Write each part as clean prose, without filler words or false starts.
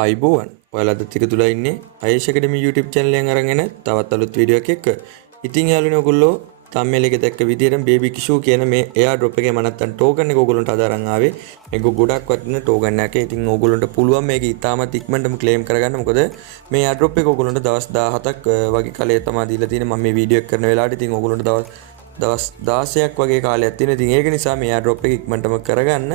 ආයිබෝවන් ඔයාලද ටික තුල ඉන්නේ අයේෂ් academy YouTube channel එකෙන් අරගෙන තවත් අලුත් වීඩියෝ එකක් එක්ක. ඉතින් යාළුවනේ ඔයගොල්ලෝ thumbnail එකේ දැක්ක විදිහට baby kishu කියන මේ airdrop එකේ මම නැත්තම් token එක ඔයගොල්ලන්ට අදාරන් ආවේ. මේක ගොඩක් වටින token එකක්. ඉතින් ඔයගොල්ලන්ට පුළුවන් මේක ඉතාමත් ඉක්මනටම claim කරගන්න. මොකද මේ airdrop එක ඔයගොල්ලන්ට දවස් 17ක් වගේ කාලයක් තමයි දීලා තියෙන්නේ. මම මේ වීඩියෝ එක කරන වෙලාවට ඉතින් ඔයගොල්ලන්ට දවස් 16ක් වගේ කාලයක් තියෙනවා. ඉතින් ඒක නිසා මේ airdrop එක ඉක්මනටම කරගන්න.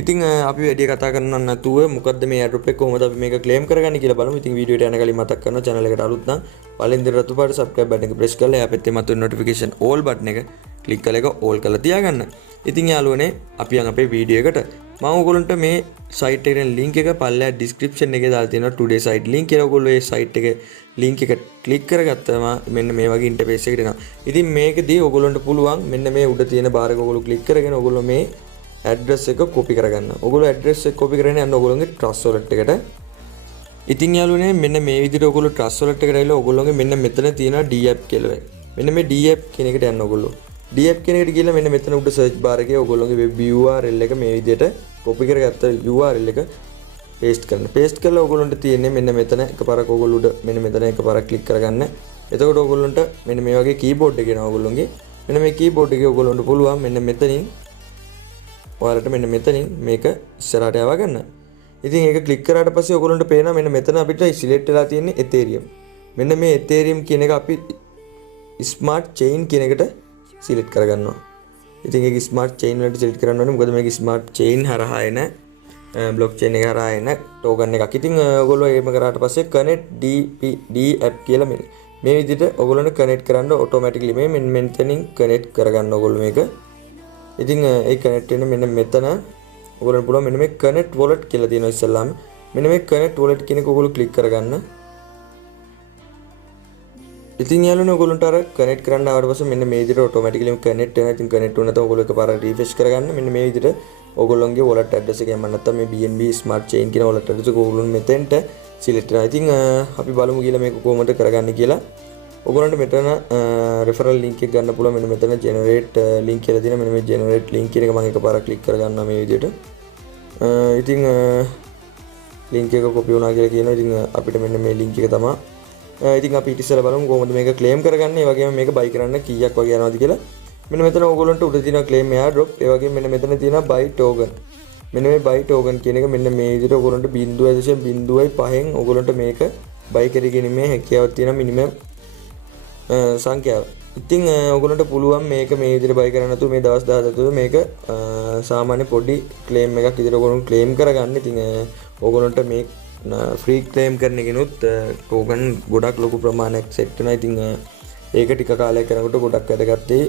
ඉතින් අපි වැඩි කතා කරන්න නැතුව මොකද්ද මේ airdrop එක කොහොමද අපි මේක claim කරගන්නේ කියලා බලමු. ඉතින් වීඩියෝ එකට යන කලින් මතක් කරනවා channel එකට අලුත් නම් පළවෙනි දේ රතු පාට subscribe button එක press කරලා එහා පැත්තේ මතුවෙන notification all button එක click කරලා ඒක all කරලා තියාගන්න. ඉතින් යාළුවනේ අපි යන් අපේ වීඩියෝ එකට. මම ඔයගොල්ලන්ට මේ site එකේ link එක පල්ලෙහා description එකේ දාලා තියෙනවා today site link කියලා. ඔයගොල්ලෝ මේ site එකේ link එක click කරගත්තම මෙන්න මේ වගේ interface එකකට එනවා. ඉතින් මේකදී ඔයගොල්ලන්ට පුළුවන් මෙන්න මේ උඩ තියෙන බාර් එක ඔයගොල්ලෝ click කරගෙන ඔයගොල්ලෝ මේ address එක copy කරගන්න. ඔයගොල්ලෝ address එක copy කරගෙන යන්න ඔයගොල්ලෝගේ trust wallet එකට. ඉතින් යාළුවනේ මෙන්න මේ විදිහට ඔයගොල්ලෝ trust wallet එකට ඇවිල්ලා ඔයගොල්ලෝගේ මෙන්න මෙතන තියෙන D app කියලා. මෙන්න මේ D app කියන එකට යන්න ඔයගොල්ලෝ. D app කියන එකට ගිහලා මෙන්න මෙතන උඩ search bar එකේ ඔයගොල්ලෝගේ web URL එක මේ විදිහට copy කරගත්ත URL එක paste කරන්න. paste කරලා ඔයගොල්ලන්ට තියෙන්නේ මෙන්න මෙතන එකපාරක් ඔයගොල්ලෝ උඩ මෙන්න මෙතන එකපාරක් click කරගන්න. එතකොට ඔයගොල්ලන්ට මෙන්න මේ වගේ keyboard එක එනවා ඔයගොල්ලෝගේ. මෙන්න මේ keyboard එකේ ඔයගොල්ලන්ට පුළුවන් මෙන්න මෙතනින් ඔයාලට මෙන්න මෙතනින් මේක ඉස්සරහට යවා ගන්න. ඉතින් ඒක ක්ලික් කරාට පස්සේ ඔයගොල්ලන්ට පේනවා මෙන්න මෙතන අපිට සිලෙක්ට් වෙලා තියෙන්නේ Ethereum. මෙන්න මේ Ethereum කියන එක අපි smart chain කියන එකට සිලෙක්ට් කරගන්නවා. ඉතින් ඒක smart chain වලට සිලෙක්ට් කරන්න ඕනේ. මොකද මේක smart chain හරහා එන blockchain එක හරහා එන token එකක්. ඉතින් ඔයගොල්ලෝ එහෙම කරාට පස්සේ connect D app කියලා මේ විදිහට ඔයගොල්ලන්ට connect කරන්න automatically මේ මෙතනින් connect කරගන්න ඔයගොල්ලෝ මේක. ඉතින් ඒ connect වෙන මෙන්න මෙතන ඔයගොල්ලන්ට පුළුවන් මෙන්න මේ connect wallet කියලා තියෙනවා ඉස්සෙල්ලාම. මෙන්න මේ connect wallet කියන එක ඔයගොල්ලෝ click කරගන්න. ඉතින් යාළුවනේ ඔයගොල්ලන්ට අර connect කරන්න ආවට පස්සේ මෙන්න මේ විදිහට automatically connect වෙනවා. ඉතින් connect වුණා නැත්නම් ඔයගොල්ලෝ එකපාරට refresh කරගන්න. මෙන්න මේ විදිහට ඔයගොල්ලන්ගේ wallet address එක එන්න නැත්නම් මේ BNB smart chain කියන wallet address එක ඔයගොල්ලෝ මෙතෙන්ට select කරනවා. ඉතින් අපි බලමු කියලා මේක කොහොමද කරගන්නේ කියලා. ඔයගොල්ලන්ට මෙතන referral link එක ගන්න පුළුවන්. මෙන්න මෙතන generate link කියලා තියෙනවා. මෙන්න මේ generate link කියන එක මම එකපාරක් click කරගන්නවා මේ විදිහට. ඉතින් link එක copy වුණා කියලා කියනවා. ඉතින් අපිට මෙන්න මේ link එක තමයි. ඉතින් අපි ඊට ඉස්සෙල්ලා බලමු කොහොමද මේක claim කරගන්නේ. ඒ වගේම මේක buy කරන්න කීයක් වගේ යනවද කියලා. මෙන්න මෙතන ඔයගොල්ලන්ට උඩ තියෙනවා claim airdrop. ඒ වගේම මෙන්න මෙතන තියෙනවා buy token. මෙන්න මේ buy token කියන එක මෙන්න මේ විදිහට ඔයගොල්ලන්ට 0.05න් ඔයගොල්ලන්ට මේක buy කරගැනීමේ හැකියාවක් තියෙන minimum සංඛ්‍යාව. ඉතින් ඔයගොල්ලන්ට පුළුවන් මේක මේ විදිහට buy කරන්න නැතුව මේ දවස් 10 තුළ මේක සාමාන්‍ය පොඩි claim එකක් විදිහට ඔයගොල්ලෝ claim කරගන්න. ඉතින් ඔයගොල්ලන්ට මේ free claim කරන එකනොත් token ගොඩක් ලොකු ප්‍රමාණයක් set වෙනවා. ඉතින් ඒක ටික කාලයක් යනකොට ගොඩක් වැදගත්යි.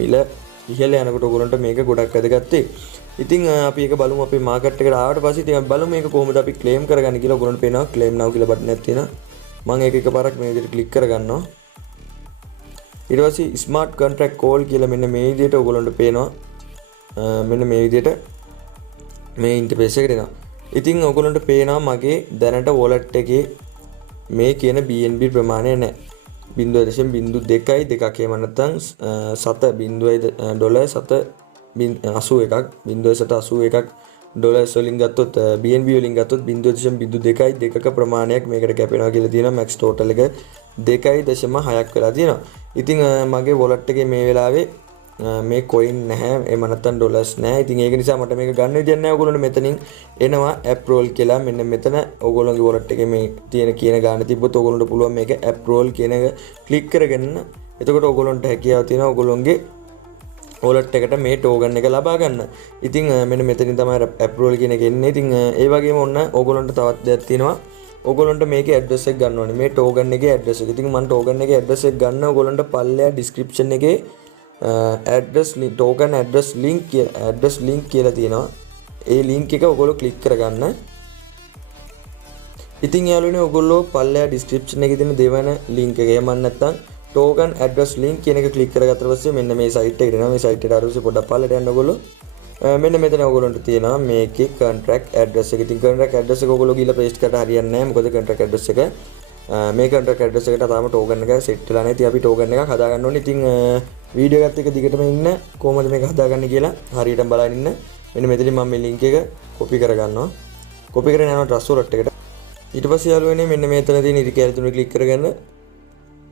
මිල ඉහළ යනකොට ඔයගොල්ලන්ට මේක ගොඩක් වැදගත්යි. ඉතින් අපි ඒක බලමු අපේ market එකට ආවට පස්සේ ඉතින් අපි බලමු මේක කොහොමද අපි claim කරගන්නේ කියලා. ඔයගොල්ලන්ට පේනවා claim now කියලා බටන් එකක් තියෙනවා. මම ඒක එකපාරක් මේ විදිහට click කරගන්නවා. ඊට පස්සේ smart contract call කියලා මෙන්න මේ විදිහට ඔයගොල්ලන්ට පේනවා. මෙන්න මේ විදිහට මේ interface එකට එනවා. ඉතින් ඔයගොල්ලන්ට පේනවා මගේ දැනට wallet එකේ මේ කියන BNB ප්‍රමාණය නැහැ. 0.02යි දෙකක් එහෙම නැත්නම් 7.0 ඩොලර් 7.81ක් 0.81ක් ඩොලර්ස් වලින් ගත්තොත් BNB වලින් ගත්තොත් 0.02යි දෙකක ප්‍රමාණයක් මේකට කැපෙනවා කියලා තියෙනවා. max total එක 2.6ක් වෙලා තියෙනවා. ඉතින් මගේ wallet එකේ මේ වෙලාවේ මේ coin නැහැ එහෙම නැත්නම් dollars නැහැ. ඉතින් ඒක නිසා මට මේක ගන්න විදියක් නැහැ. ඔයගොල්ලන්ට මෙතනින් එනවා approval කියලා. මෙන්න මෙතන ඔයගොල්ලන්ගේ wallet එකේ මේ තියෙන කියන ගාන තිබ්බොත් ඔයගොල්ලන්ට පුළුවන් මේක approval කියන එක click කරගෙන එතකොට ඔයගොල්ලන්ට හැකියාව තියෙනවා ඔයගොල්ලන්ගේ wallet එකට මේ token එක ලබා ගන්න. ඉතින් මෙන්න මෙතනින් තමයි approval කියන එක එන්නේ. ඉතින් ඒ වගේම ඔන්න ඔයගොල්ලන්ට තවත් දෙයක් තියෙනවා. ඔයගොල්ලන්ට මේකේ address එක ගන්න ඕනේ. මේ token එකේ address එක. ඉතින් මම token එකේ address එක ගන්න ඔයගොල්ලන්ට පල්ලෙහා description එකේ address link token address link කියලා තියෙනවා. ඒ link එක ඔයගොල්ලෝ click කරගන්න. ඉතින් යාළුවනේ ඔයගොල්ලෝ පල්ලෙහා description එකේ තියෙන දෙවන link එක එහෙම නැත්නම් token address link කියන එක click කරගත්තා පස්සේ මෙන්න මේ site එකට එනවා. මේ site එකට ආවොත් පොඩ්ඩක් පල්ලෙට යන්න ඔයගොල්ලෝ. මෙන්න මෙතන ඔයගොල්ලන්ට තියෙනවා මේකේ contract address එක. ඉතින් contract address එක ඔයගොල්ලෝ ගිහලා paste කරලා හරියන්නේ නැහැ. මොකද contract address එක මේ contract address එකට තාම token එක set වෙලා නැහැ. ඉතින් අපි token එකක් හදා ගන්න ඕනේ. ඉතින් වීඩියෝ එකත් එක්ක දිගටම ඉන්න කොහොමද මේක හදාගන්නේ කියලා හරියටම බලන්න ඉන්න. මෙන්න මෙතනින් මම මේ link එක copy කරගන්නවා. copy කරගෙන යනවා trust wallet එකට. ඊට පස්සේ යාළුවනේ මෙන්න මෙතන තියෙන ඉරි කැලේ තුන ක්ලික් කරගෙන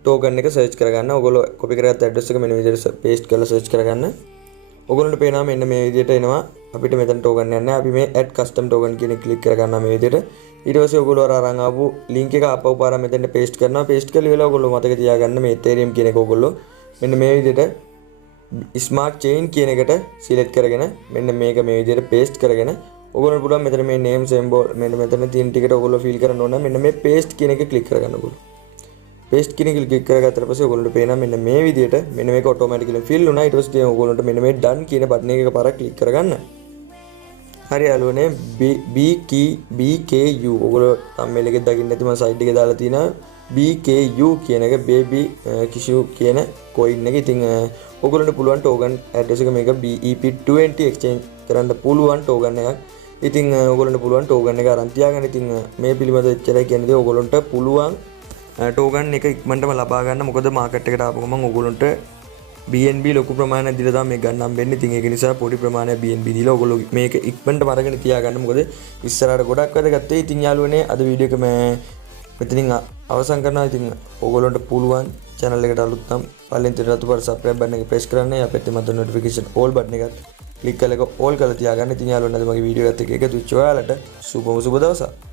ටෝකන් එක සර්ච් කරගන්න. ඔයගොල්ලෝ කොපි කරගත්ත ඇඩ්‍රස් එක මෙන්න මේ විදිහට පේස්ට් කරලා සර්ච් කරගන්න. ඔයගොල්ලන්ට පේනවා මෙන්න මේ විදිහට එනවා. අපිට මෙතන ටෝකන් යන්නේ. අපි මේ add custom token කියන එක ක්ලික් කරගන්නවා මේ විදිහට. ඊට පස්සේ ඔයගොල්ලෝ අරන් ආපු link එක ආපහු පාර මෙතන පේස්ට් කරනවා. පේස්ට් කරලා ඉවරලා ඔයගොල්ලෝ මතක තියාගන්න මේ Ethereum කියන එක ඔයගොල්ලෝ මෙන්න මේ විදිහට smart chain කියන එකට select කරගෙන මෙන්න මේක මේ විදිහට paste කරගෙන ඔයගොල්ලන්ට පුළුවන් මෙතන මේ name symbol මෙන්න මෙතන තියෙන ටිකට ඔයගොල්ලෝ fill කරන්න ඕන. මෙන්න මේ paste කියන එක click කරගන්න ඔයගොල්ලෝ. paste කියන එක click කරගත්තට පස්සේ ඔයගොල්ලන්ට පේනවා මෙන්න මේ විදිහට මෙන්න මේක automatically fill වුණා. ඊට පස්සේ ඔයගොල්ලන්ට මෙන්න මේ done කියන button එක එකපාරක් click කරගන්න. හරි යාළුවනේ BKU ඔයගොල්ලෝ thumbnail එකේ දකින්න ඇති මම side එකේ දාලා තියෙනවා BKU කියන එක baby kishu කියන coin එක. ඉතින් ඔයගොල්ලන්ට පුළුවන් token address එක මේක BEP20 exchange කරන්න පුළුවන් token එකක්. ඉතින් ඔයගොල්ලන්ට පුළුවන් token එක අරන් තියාගන්න. ඉතින් මේ පිළිබඳව එච්චරයි කියන්නේ. ඔයගොල්ලන්ට පුළුවන් token එක ඉක්මනටම ලබා ගන්න. මොකද market එකට ආපු ගමන් ඔයගොල්ලන්ට BNB ලොකු ප්‍රමාණයක් දීලා තමයි මේක ගන්න හම්බෙන්නේ. ඉතින් ඒක නිසා පොඩි ප්‍රමාණයක් BNB දීලා ඔයගොල්ලෝ මේක ඉක්මනටම අරගෙන තියාගන්න. මොකද ඉස්සරහට ගොඩක් වැදගත්. ඉතින් යාළුවනේ අද වීඩියෝ එක මෙතනින් අවසන් කරනවා. ඉතින් ඔයගොල්ලන්ට පුළුවන් channel එකට අලුත් නම් පළවෙනි තැන රතු පාට subscribe button එක press කරන්න. යපෙත්තේ මත notification all button එකත් click කරලා all කරලා තියාගන්න. ඉතින් යාළුවනේ අද මගේ වීඩියෝ එකත් එක්ක එකතු වෙච්ච ඔයාලට සුබ දවසක්.